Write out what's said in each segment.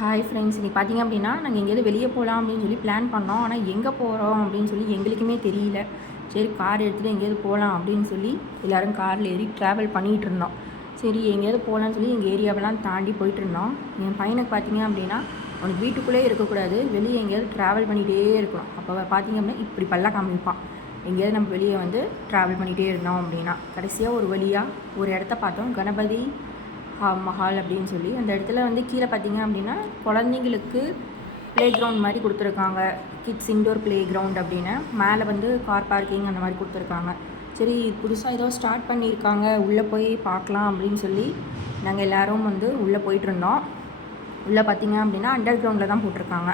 Hi friends, இன்றைக்கி பார்த்திங்க அப்படின்னா நாங்கள் எங்கேயாவது வெளியே போகலாம் அப்படின்னு சொல்லி பிளான் பண்ணோம். ஆனால் எங்கே போகிறோம் அப்படின்னு சொல்லி எங்களுக்குமே தெரியல. சரி, கார் எடுத்துகிட்டு எங்கேயாவது போகலாம் அப்படின்னு சொல்லி எல்லோரும் காரில் ஏறி ட்ராவல் பண்ணிகிட்டு இருந்தோம். சரி, எங்கேயாவது போகலான்னு சொல்லி எங்கள் ஏரியாவெல்லாம் தாண்டி போயிட்டு இருந்தோம். என் பையனுக்கு பார்த்திங்க அப்படின்னா அவனுக்கு வீட்டுக்குள்ளே இருக்கக்கூடாது, வெளியே எங்கேயாவது ட்ராவல் பண்ணிகிட்டே இருக்கணும். அப்போ பார்த்திங்க அப்படின்னா இப்படி பல்ல காமிப்பான். எங்கேயாவது நம்ம வெளியே வந்து ட்ராவல் பண்ணிகிட்டே இருந்தோம் அப்படின்னா கடைசியாக ஒரு வழியாக ஒரு இடத்த பார்த்தோம், கணபதி மஹால் அப்படின்னு சொல்லி. அந்த இடத்துல வந்து கீழே பார்த்திங்க அப்படின்னா குழந்தைங்களுக்கு ப்ளே கிரவுண்ட் மாதிரி கொடுத்துருக்காங்க, கிட்ஸ் இன்டோர் ப்ளே கிரவுண்ட் அப்படின்னு. மேலே வந்து கார் பார்க்கிங் அந்த மாதிரி கொடுத்துருக்காங்க. சரி, புதுசாக ஏதோ ஸ்டார்ட் பண்ணியிருக்காங்க, உள்ளே போய் பார்க்கலாம் அப்படின்னு சொல்லி நாங்கள் எல்லோரும் வந்து உள்ளே போயிட்டுருந்தோம். உள்ளே பார்த்திங்க அப்படின்னா அண்டர் கிரவுண்டில் தான் போட்டிருக்காங்க.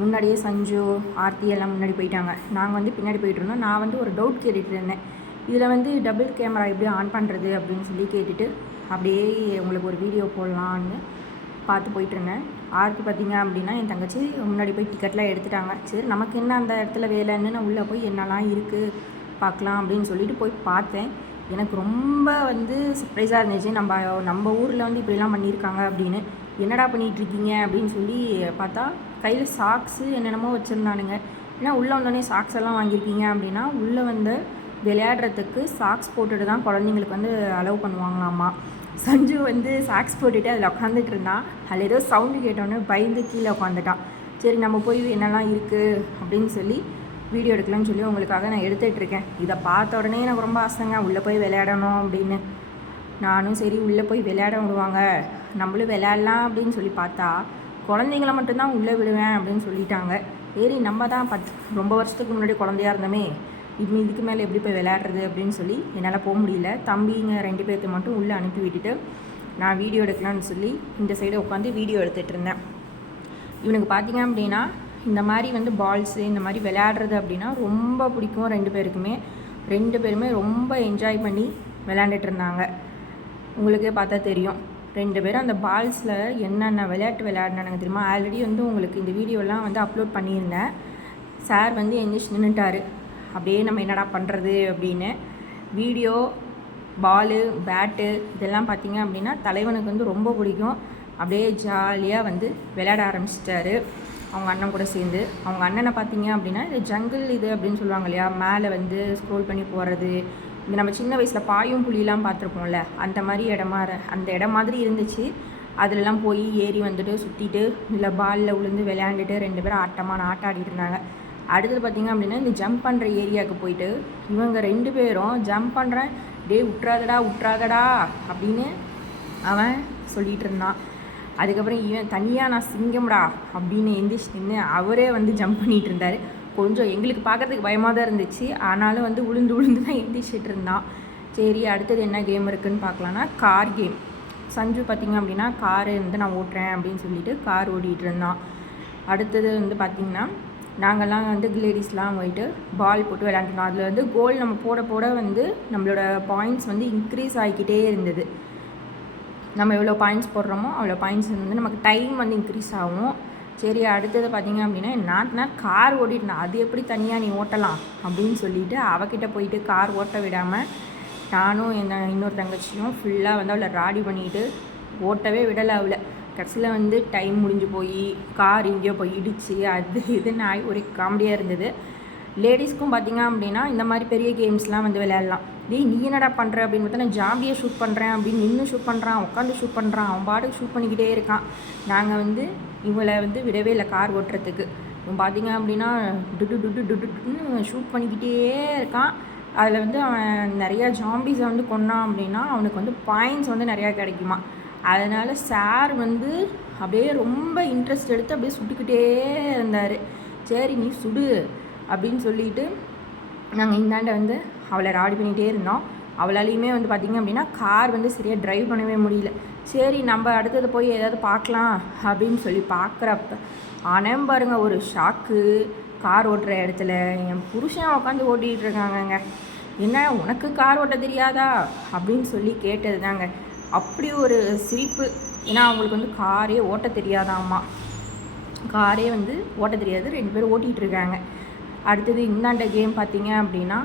முன்னாடியே சஞ்சு, ஆர்த்தி எல்லாம் முன்னாடி போயிட்டாங்க. நாங்கள் வந்து பின்னாடி போயிட்டுருந்தோம். நான் வந்து ஒரு டவுட் கேட்டுகிட்டு இருந்தேன், இதில் வந்து டபுள் கேமரா எப்படி ஆன் பண்ணுறது அப்படின்னு சொல்லி கேட்டுட்டு அப்படியே உங்களுக்கு ஒரு வீடியோ போடலான்னு பார்த்து போயிட்டுருந்தேன். ஆர்த்தி பார்த்திங்க அப்படின்னா என் தங்கச்சி முன்னாடி போய் டிக்கெட்லாம் எடுத்துட்டாங்க. சரி, நமக்கு என்ன அந்த இடத்துல வேலைன்னு நான் உள்ளே போய் என்னெல்லாம் இருக்குது பார்க்கலாம் அப்படின்னு சொல்லிட்டு போய் பார்த்தேன். எனக்கு ரொம்ப வந்து சர்ப்ரைஸாக இருந்துச்சு. நம்ம ஊரில் வந்து இப்படிலாம் பண்ணியிருக்காங்க அப்படின்னு. என்னடா பண்ணிகிட்ருக்கீங்க அப்படின்னு சொல்லி பார்த்தா கையில் சாக்ஸு என்னென்னமோ வச்சுருந்தானுங்க. ஏன்னா உள்ளே வந்தோடனே சாக்ஸ் எல்லாம் வாங்கியிருக்கீங்க அப்படின்னா உள்ளே வந்து விளையாடுறதுக்கு சாக்ஸ் போட்டுட்டு தான் குழந்தைங்களுக்கு வந்து அலோவ் பண்ணுவாங்களாமா. சஞ்சு வந்து சாக்ஸ் போட்டுட்டு அதில் உட்காந்துட்டு இருந்தான். அதில் ஏதோ சவுண்டு கேட்டோன்னே பயந்து கீழே உட்காந்துட்டான். சரி, நம்ம போய் என்னெல்லாம் இருக்குது அப்படின்னு சொல்லி வீடியோ எடுக்கலாம்னு சொல்லி உங்களுக்காக நான் எடுத்துகிட்ருக்கேன். இதை பார்த்த உடனே எனக்கு ரொம்ப ஆசைங்க, உள்ளே போய் விளையாடணும் அப்படின்னு. நானும் சரி உள்ளே போய் விளையாட விடுவாங்க, நம்மளும் விளையாடலாம் அப்படின்னு சொல்லி பார்த்தா குழந்தைங்கள மட்டும்தான் உள்ளே விடுவேன் அப்படின்னு சொல்லிட்டாங்க. சரி, நம்ம தான் ரொம்ப வருஷத்துக்கு முன்னாடி குழந்தையா இருந்தோமே, இதுக்கு மேலே எப்படி போய் விளையாடுறது அப்படின்னு சொல்லி என்னால் போக முடியல. தம்பிங்க 2 பேர்த்து மட்டும் உள்ளே அனுப்பி விட்டுட்டு நான் வீடியோ எடுக்கலான்னு சொல்லி இந்த சைடு உட்காந்து வீடியோ எடுத்துகிட்டு இருந்தேன். இவனுக்கு பார்த்திங்க அப்படின்னா இந்த மாதிரி வந்து பால்ஸு இந்த மாதிரி விளையாடுறது அப்படின்னா ரொம்ப பிடிக்கும். 2 பேருமே ரொம்ப என்ஜாய் பண்ணி விளையாண்டுட்டு இருந்தாங்க. உங்களுக்கே பார்த்தா தெரியும், 2 பேரும் அந்த பால்ஸில் என்னென்ன விளையாட்டு விளையாடினாங்க தெரியுமா? ஆல்ரெடி வந்து உங்களுக்கு இந்த வீடியோலாம் வந்து அப்லோட் பண்ணியிருந்தேன். சார் வந்து எந்திரிச்சு நின்றுட்டார். அப்படியே நம்ம என்னடா பண்ணுறது அப்படின்னு வீடியோ, பாலு, பேட்டு இதெல்லாம் பார்த்திங்க அப்படின்னா தலைவனுக்கு வந்து ரொம்ப பிடிக்கும். அப்படியே ஜாலியாக வந்து விளையாட ஆரம்பிச்சிட்டாரு அவங்க அண்ணன் கூட சேர்ந்து. அவங்க அண்ணனை பார்த்திங்க அப்படின்னா இது ஜங்கிள் இது அப்படின்னு சொல்லுவாங்க இல்லையா, மேலே வந்து ஸ்க்ரோல் பண்ணி போகிறது. இந்த நம்ம சின்ன வயசில் பாயும் புலிலாம் பார்த்துருப்போம்ல, அந்த இடம் மாதிரி இருந்துச்சு. அதிலெலாம் போய் ஏறி வந்துட்டு சுற்றிட்டு இல்லை பாலில் விழுந்து விளையாண்டுட்டு 2 பேரும் ஆட்டமாக ஆட்ட ஆடிட்டு இருந்தாங்க. அடுத்தது பார்த்திங்க அப்படின்னா இந்த ஜம்ப் பண்ணுற ஏரியாவுக்கு போயிட்டு இவங்க 2 பேரும் ஜம்ப் பண்ணுறேன், டே விட்றாதடா அப்படின்னு அவன் சொல்லிகிட்டு இருந்தான். அதுக்கப்புறம் இவன் தனியாக நான் சிங்கம்டா அப்படின்னு எந்திரிச்சு நின்று அவரே வந்து ஜம்ப் பண்ணிகிட்டு இருந்தார். கொஞ்சம் எங்களுக்கு பார்க்குறதுக்கு பயமாக தான் இருந்துச்சு, ஆனாலும் வந்து உளுந்து தான் எந்திரிச்சிட்டு இருந்தான். சரி, அடுத்தது என்ன கேம் இருக்குதுன்னு பார்க்கலான்னா கார் கேம். சஞ்சு பார்த்திங்க அப்படின்னா காரு வந்து நான் ஓட்டுறேன் அப்படின்னு சொல்லிட்டு கார் ஓட்டிகிட்டு இருந்தான். அடுத்தது வந்து பார்த்திங்கன்னா நாங்கள்லாம் வந்து லேடிஸ்லாம் போயிட்டு பால் போட்டு விளையாண்டுருந்தோம். அதில் வந்து கோல் நம்ம போட வந்து நம்மளோட பாயிண்ட்ஸ் வந்து இன்க்ரீஸ் ஆகிக்கிட்டே இருந்தது. நம்ம எவ்வளோ பாயிண்ட்ஸ் போடுறோமோ அவ்வளோ பாயிண்ட்ஸ் வந்து நமக்கு டைம் வந்து இன்க்ரீஸ் ஆகும். சரி, அடுத்தது பார்த்திங்க அப்படின்னா நான் கார் ஓட்டிட்டுருந்தேன். அது எப்படி தனியாக நீ ஓட்டலாம் அப்படின்னு சொல்லிவிட்டு அவகிட்ட போயிட்டு கார் ஓட்ட விடாமல் நானும் இன்னொரு தங்கச்சியும் ஃபுல்லாக வந்து அவளை ராடி பண்ணிட்டு ஓட்டவே விடலை. அவளை கடைசியில் வந்து டைம் முடிஞ்சு போய் கார் எங்கேயோ போய் இடிச்சு அது இதுன்னு ஒரே காமெடியாக இருந்தது. லேடிஸ்க்கும் பார்த்திங்க அப்படின்னா இந்த மாதிரி பெரிய கேம்ஸ்லாம் வந்து விளையாடலாம். நீ என்னடா பண்ணுற அப்படின்னு பார்த்தா நான் ஜாம்பியை ஷூட் பண்ணுறேன் அப்படின்னு நின்று ஷூட் பண்ணுறான், உட்காந்து ஷூட் பண்ணுறான், அவன் பாட்டுக்கு ஷூட் பண்ணிக்கிட்டே இருக்கான். நாங்கள் வந்து இவளை வந்து விடவே இல்லை கார் ஓட்டுறதுக்கு. இவன் பார்த்திங்க அப்படின்னா டுன்னு ஷூட் பண்ணிக்கிட்டே இருக்கான். அதில் வந்து அவன் நிறையா ஜாம்பிஸை வந்து கொன்னான் அப்படின்னா அவனுக்கு வந்து பாயிண்ட்ஸ் வந்து நிறையா கிடைக்குமா. அதனால் சார் வந்து அப்படியே ரொம்ப இன்ட்ரெஸ்ட் எடுத்து அப்படியே சுட்டுக்கிட்டே இருந்தார். சரி, நீ சுடு அப்படின்னு சொல்லிட்டு நாங்கள் இந்தாண்ட வந்து அவளை ராடி பண்ணிகிட்டே இருந்தோம். அவளாலையுமே வந்து பார்த்திங்க அப்படின்னா கார் வந்து சரியாக ட்ரைவ் பண்ணவே முடியல. சரி, நம்ம அடுத்தது போய் ஏதாவது பார்க்கலாம் அப்படின்னு சொல்லி பார்க்குறப்ப ஆனால் பாருங்கள் ஒரு ஷாக்கு. கார் ஓட்டுற இடத்துல என் புருஷன் உட்காந்து ஓட்டிகிட்டு இருக்காங்கங்க. என்ன, உனக்கு கார் ஓட்ட தெரியாதா அப்படின்னு சொல்லி கேட்டது தாங்க. அப்படி ஒரு சிரிப்பு. ஏன்னா அவங்களுக்கு வந்து காரே ஓட்ட தெரியாதாம்மா. காரே வந்து ஓட்ட தெரியாது, 2 பேரும் ஓட்டிகிட்டு இருக்காங்க. அடுத்தது இந்தாண்ட கேம் பார்த்திங்க அப்படின்னா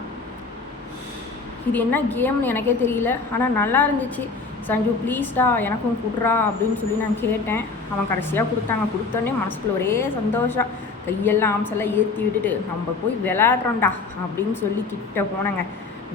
இது என்ன கேம்னு எனக்கே தெரியல, ஆனால் நல்லா இருந்துச்சு. சஞ்சு ப்ளீஸ்டா எனக்கும் குட்றா அப்படின்னு சொல்லி நான் கேட்டேன். அவன் கடைசியாக கொடுத்தாங்க. கொடுத்தோடனே மனசுக்குள்ள ஒரே சந்தோஷம். கையெல்லாம் ஆம்செல்லாம் ஏற்றி விட்டுட்டு நம்ம போய் விளையாடுறோம்டா அப்படின்னு சொல்லி கிட்ட போனேங்க.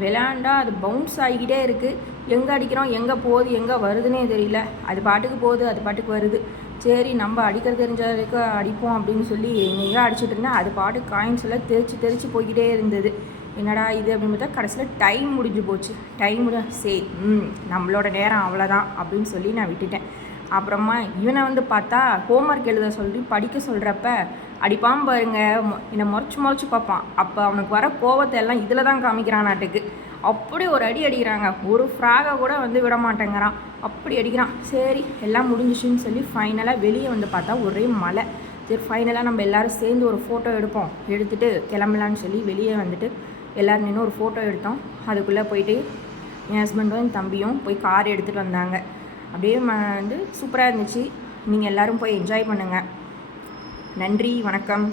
விளையாண்டா அது பவுன்ஸ் ஆகிக்கிட்டே இருக்குது. எங்கே அடிக்கிறோம், எங்கே போகுது, எங்கே வருதுன்னே தெரியல. அது பாட்டுக்கு போகுது, அது பாட்டுக்கு வருது. சரி நம்ம அடிக்கிறது தெரிஞ்ச வரைக்கும் அடிப்போம் அப்படின்னு சொல்லி எங்கேயோ அடிச்சுட்டு இருந்தேன். அது பாட்டுக்கு காயின்ஸ் எல்லாம் தெரிச்சு போய்கிட்டே இருந்தது. என்னடா இது அப்படின்னு பார்த்தா கடைசியில் டைம் முடிஞ்சு போச்சு. சரி நம்மளோட நேரம் அவ்வளோதான் அப்படின்னு சொல்லி நான் விட்டுட்டேன். அப்புறமா இவனை வந்து பார்த்தா ஹோம்ஒர்க் எழுத சொல்லி படிக்க சொல்கிறப்ப அடிப்பான் பாருங்க, என்னை முறைச்சி பார்ப்பான். அப்போ அவனுக்கு வர கோவத்தை எல்லாம் இதில் தான் காமிக்கிறான் நாட்டுக்கு. அப்படி ஒரு அடி அடிக்கிறாங்க. ஒரு ஃப்ராகை கூட வந்து விட மாட்டேங்கிறான். அப்படி அடிக்கிறான். சரி எல்லாம் முடிஞ்சிச்சுன்னு சொல்லி ஃபைனலாக வெளியே வந்து பார்த்தா ஒரே மழை. சரி ஃபைனலாக நம்ம எல்லோரும் சேர்ந்து ஒரு ஃபோட்டோ எடுத்துகிட்டு கிளம்பலான்னு சொல்லி வெளியே வந்துட்டு எல்லோரும் நின்று ஒரு ஃபோட்டோ எடுத்தோம். அதுக்குள்ளே போயிட்டு என் ஹஸ்பண்டும் என் தம்பியும் போய் கார் எடுத்துகிட்டு வந்தாங்க. அப்படியே வந்து சூப்பராக இருந்துச்சு. நீங்கள் எல்லோரும் போய் என்ஜாய் பண்ணுங்கள். நன்றி, வணக்கம்.